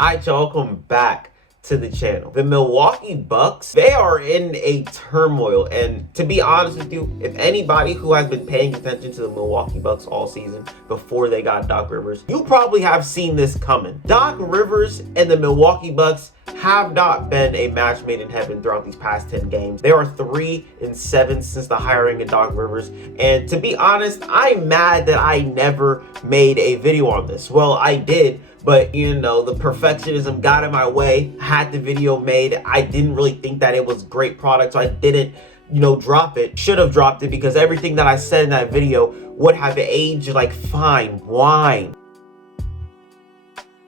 Alright, y'all, welcome back to the channel. The Milwaukee Bucks, they are in a turmoil, and to be honest with you, if anybody who has been paying attention to the Milwaukee Bucks all season before they got Doc Rivers, you probably have seen this coming. Doc Rivers and the Milwaukee Bucks have not been a match made in heaven throughout these past 10 games. They are 3-7 since the hiring of Doc Rivers, and to be honest, I'm mad that I never made a video on this. Well, I did, but you know, the perfectionism got in my way. I had the video made. I didn't really think that it was great product, so I didn't, drop it. Should have dropped it, because everything that I said in that video would have aged like fine wine.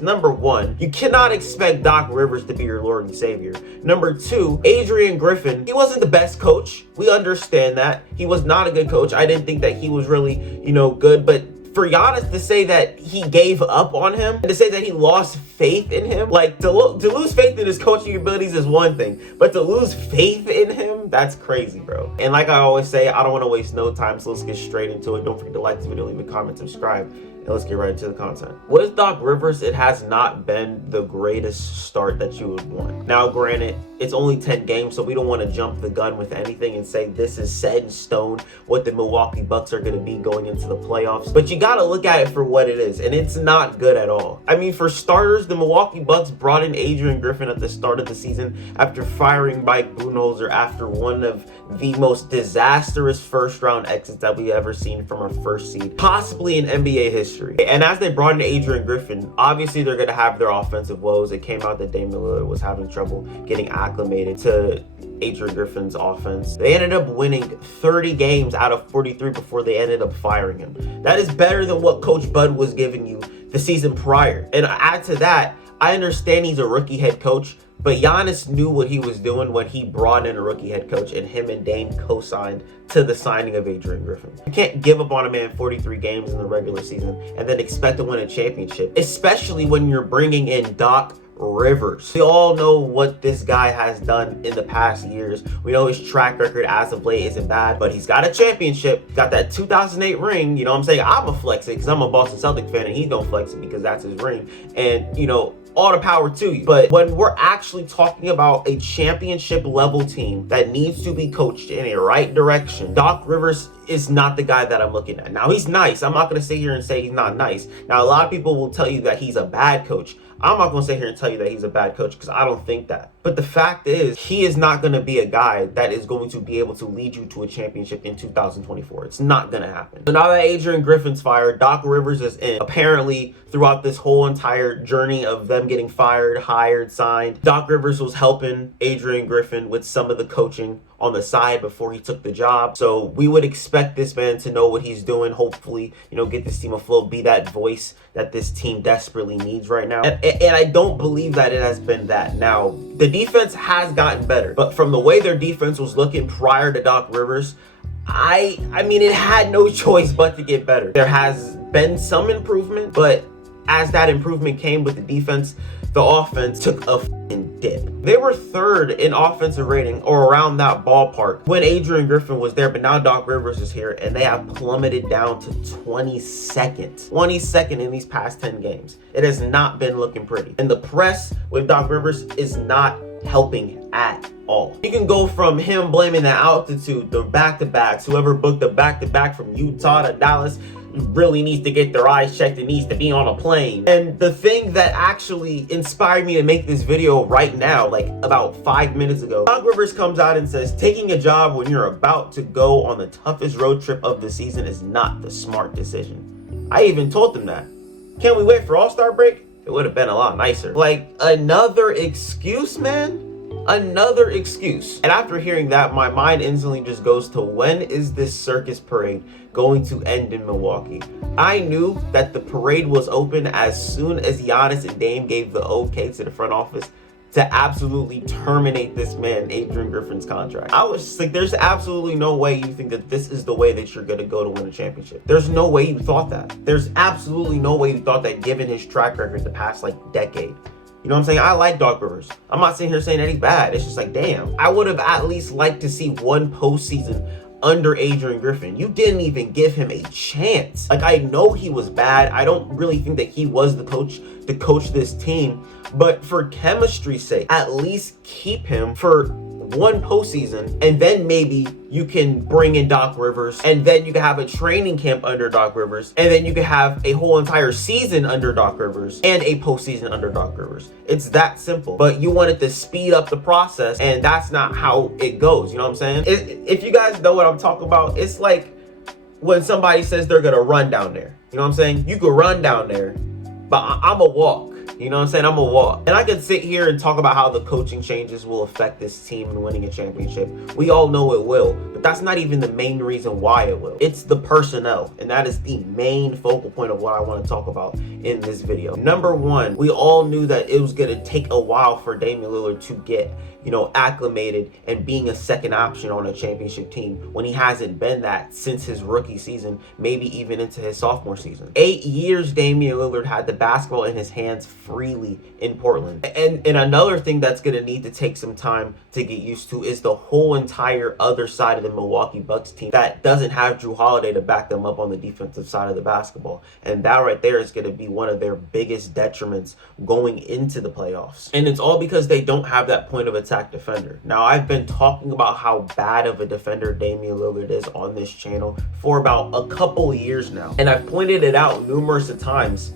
Number one, you cannot expect Doc Rivers to be your Lord and Savior. Number two, Adrian Griffin, he wasn't the best coach. We understand that. He was not a good coach. I didn't think that he was really, good, but for Giannis to say that he gave up on him and to say that he lost faith in him, like to lose faith in his coaching abilities is one thing, but to lose faith in him, that's crazy, bro. And like I always say, I don't want to waste no time, so let's get straight into it. Don't forget to like this video, leave a comment, subscribe, and let's get right into the content. With Doc Rivers, it has not been the greatest start that you would want. Now, granted, it's only 10 games, so we don't want to jump the gun with anything and say this is set in stone what the Milwaukee Bucks are going to be going into the playoffs. But you got to look at it for what it is, and it's not good at all. I mean, for starters, the Milwaukee Bucks brought in Adrian Griffin at the start of the season after firing Mike Budenholzer after one of the most disastrous first-round exits that we've ever seen from our first seed, possibly in NBA history. And as they brought in Adrian Griffin, obviously they're going to have their offensive woes. It came out that Damian Lillard was having trouble getting acclimated to Adrian Griffin's offense. They ended up winning 30 games out of 43 before they ended up firing him. That is better than what Coach Bud was giving you the season prior. And add to that, I understand he's a rookie head coach, but Giannis knew what he was doing when he brought in a rookie head coach, and him and Dame co-signed to the signing of Adrian Griffin. You can't give up on a man 43 games in the regular season and then expect to win a championship, especially when you're bringing in Doc Rivers. We all know what this guy has done in the past years. We know his track record as of late isn't bad, but he's got a championship, got that 2008 ring. You know what I'm saying? I'm gonna flex it because I'm a Boston Celtic fan, and he's gonna flex it because that's his ring. And all the power to you. But when we're actually talking about a championship level team that needs to be coached in a right direction, Doc Rivers is not the guy that I'm looking at. Now, he's nice. I'm not going to sit here and say he's not nice. Now, a lot of people will tell you that he's a bad coach. I'm not going to sit here and tell you that he's a bad coach, because I don't think that. But the fact is, he is not going to be a guy that is going to be able to lead you to a championship in 2024. It's not going to happen. So now that Adrian Griffin's fired, Doc Rivers is in. Apparently, throughout this whole entire journey of them getting fired, hired, signed, Doc Rivers was helping Adrian Griffin with some of the coaching on the side before he took the job. So we would expect this man to know what he's doing, hopefully, get this team afloat, be that voice that this team desperately needs right now. And I don't believe that it has been that. Now, the defense has gotten better, but from the way their defense was looking prior to Doc Rivers, I mean, it had no choice but to get better. There has been some improvement, but as that improvement came with the defense, the offense took a dip. They were third in offensive rating, or around that ballpark, when Adrian Griffin was there, but now Doc Rivers is here, and they have plummeted down to 22nd. 22nd in these past 10 games. It has not been looking pretty. And the press with Doc Rivers is not helping at all. You can go from him blaming the altitude, the back-to-backs, whoever booked the back-to-back from Utah to Dallas really needs to get their eyes checked and needs to be on a plane. And the thing that actually inspired me to make this video right now, like about 5 minutes ago, Doc Rivers comes out and says, taking a job when you're about to go on the toughest road trip of the season is not the smart decision. I even told them that. Can't we wait for All-Star break? It would have been a lot nicer. Like, another excuse, man? Another excuse. And after hearing that, my mind instantly just goes to, when is this circus parade going to end in Milwaukee? I knew that the parade was open as soon as Giannis and Dame gave the okay to the front office to absolutely terminate this man, Adrian Griffin's contract. I was just like, there's absolutely no way you think that this is the way that you're going to go to win a championship. There's no way you thought that. There's absolutely no way you thought that, given his track record the past decade. You know what I'm saying? I like Doc Rivers. I'm not sitting here saying that he's bad. It's just like, damn. I would have at least liked to see one postseason under Adrian Griffin. You didn't even give him a chance. Like, I know he was bad. I don't really think that he was the coach to coach this team, but for chemistry's sake, at least keep him for one postseason, and then maybe you can bring in Doc Rivers, and then you can have a training camp under Doc Rivers, and then you can have a whole entire season under Doc Rivers and a postseason under Doc Rivers. It's that simple. But you wanted to speed up the process, and that's not how it goes. You know what I'm saying? If you guys know what I'm talking about, it's like when somebody says they're gonna run down there. You know what I'm saying? You could run down there, but I'm a walk. You know what I'm saying? I'm a walk. And I could sit here and talk about how the coaching changes will affect this team in winning a championship. We all know it will, but that's not even the main reason why it will. It's the personnel, and that is the main focal point of what I want to talk about in this video. Number one, we all knew that it was going to take a while for Damian Lillard to get, acclimated and being a second option on a championship team when he hasn't been that since his rookie season, maybe even into his sophomore season. 8 years Damian Lillard had the basketball in his hands freely in Portland. And another thing that's going to need to take some time to get used to is the whole entire other side of the Milwaukee Bucks team that doesn't have Jrue Holiday to back them up on the defensive side of the basketball. And that right there is going to be one of their biggest detriments going into the playoffs. And it's all because they don't have that point of attack defender. Now, I've been talking about how bad of a defender Damian Lillard is on this channel for about a couple years now. And I've pointed it out numerous times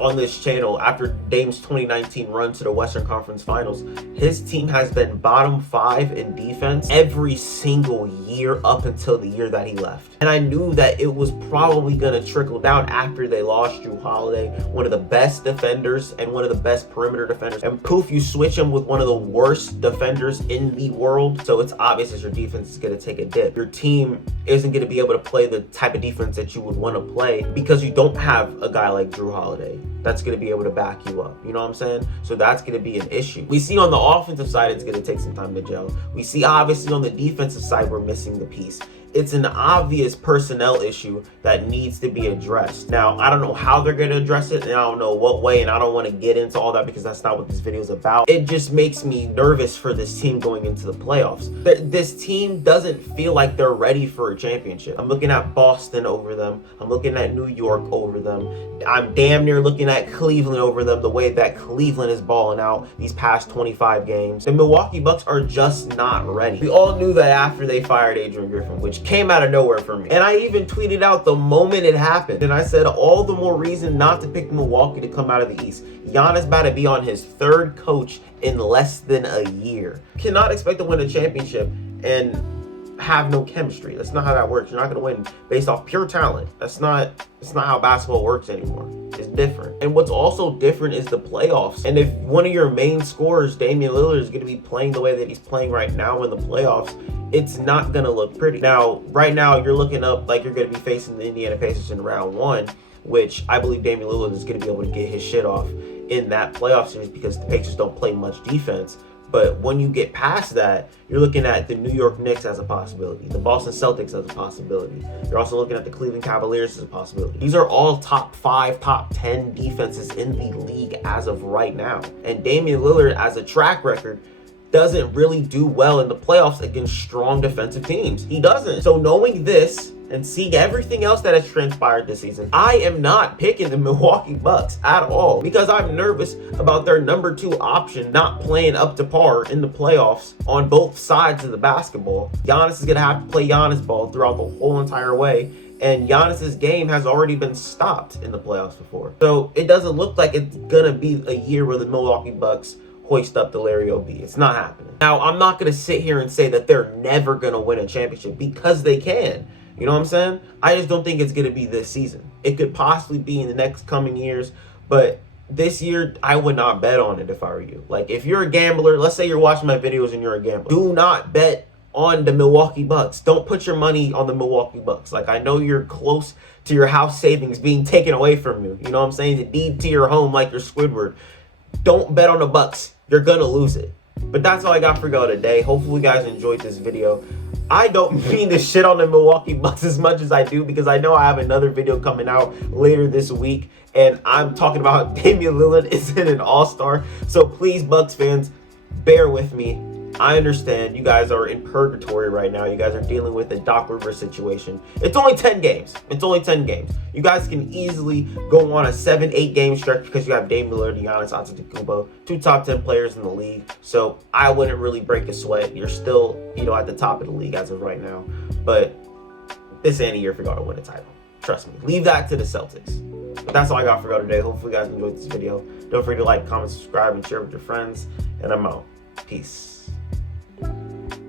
on this channel. After Dame's 2019 run to the Western Conference Finals, his team has been bottom 5 in defense every single year up until the year that he left. And I knew that it was probably going to trickle down after they lost Jrue Holiday, one of the best defenders and one of the best perimeter defenders. And poof, you switch him with one of the worst defenders in the world. So it's obvious that your defense is going to take a dip. Your team isn't going to be able to play the type of defense that you would want to play because you don't have a guy like Jrue Holiday that's going to be able to back you up. You know what I'm saying? So that's going to be an issue. We see on the offensive side, it's going to take some time to gel. We see obviously on the defensive side, we're missing the piece. It's an obvious personnel issue that needs to be addressed. Now, I don't know how they're going to address it, and I don't know what way, and I don't want to get into all that because that's not what this video is about. It just makes me nervous for this team going into the playoffs. This team doesn't feel like they're ready for a championship. I'm looking at Boston over them. I'm looking at New York over them. I'm damn near looking at Cleveland over them, the way that Cleveland is balling out these past 25 games. The Milwaukee Bucks are just not ready. We all knew that after they fired Adrian Griffin, which came out of nowhere for me. And I even tweeted out the moment it happened. And I said, all the more reason not to pick Milwaukee to come out of the East. Giannis about to be on his third coach in less than a year. Cannot expect to win a championship and have no chemistry. That's not how that works. You're not going to win based off pure talent. That's not how basketball works anymore. It's different. And what's also different is the playoffs. And if one of your main scorers, Damian Lillard, is going to be playing the way that he's playing right now in the playoffs, it's not going to look pretty. Now, right now, you're looking up like you're going to be facing the Indiana Pacers in round 1, which I believe Damian Lillard is going to be able to get his shit off in that playoff series because the Pacers don't play much defense. But when you get past that, you're looking at the New York Knicks as a possibility, the Boston Celtics as a possibility. You're also looking at the Cleveland Cavaliers as a possibility. These are all top 5, top 10 defenses in the league as of right now. And Damian Lillard, as a track record, doesn't really do well in the playoffs against strong defensive teams. He doesn't. So knowing this and seeing everything else that has transpired this season, I am not picking the Milwaukee Bucks at all because I'm nervous about their number 2 option not playing up to par in the playoffs on both sides of the basketball. Giannis is going to have to play Giannis ball throughout the whole entire way. And Giannis's game has already been stopped in the playoffs before. So it doesn't look like it's going to be a year where the Milwaukee Bucks hoist up the Larry O.B. It's not happening. Now, I'm not going to sit here and say that they're never going to win a championship because they can. You know what I'm saying? I just don't think it's going to be this season. It could possibly be in the next coming years, but this year, I would not bet on it if I were you. Like, if you're a gambler, let's say you're watching my videos and you're a gambler, do not bet on the Milwaukee Bucks. Don't put your money on the Milwaukee Bucks. Like, I know you're close to your house savings being taken away from you. You know what I'm saying? The deed to your home like your Squidward. Don't bet on the Bucks. You're gonna lose it. But that's all I got for y'all today. Hopefully you guys enjoyed this video. I don't mean to shit on the Milwaukee Bucks as much as I do because I know I have another video coming out later this week and I'm talking about Damian Lillard isn't an all-star. So please, Bucks fans, bear with me. I understand you guys are in purgatory right now. You guys are dealing with a Doc Rivers situation. It's only 10 games. It's only 10 games. You guys can easily go on a 7-8 game stretch because you have Dame Lillard, Giannis Antetokounmpo, 2 top 10 players in the league. So I wouldn't really break a sweat. You're still, at the top of the league as of right now. But this ain't a year for y'all to win a title. Trust me. Leave that to the Celtics. But that's all I got for y'all today. Hopefully you guys enjoyed this video. Don't forget to like, comment, subscribe, and share with your friends. And I'm out. Peace.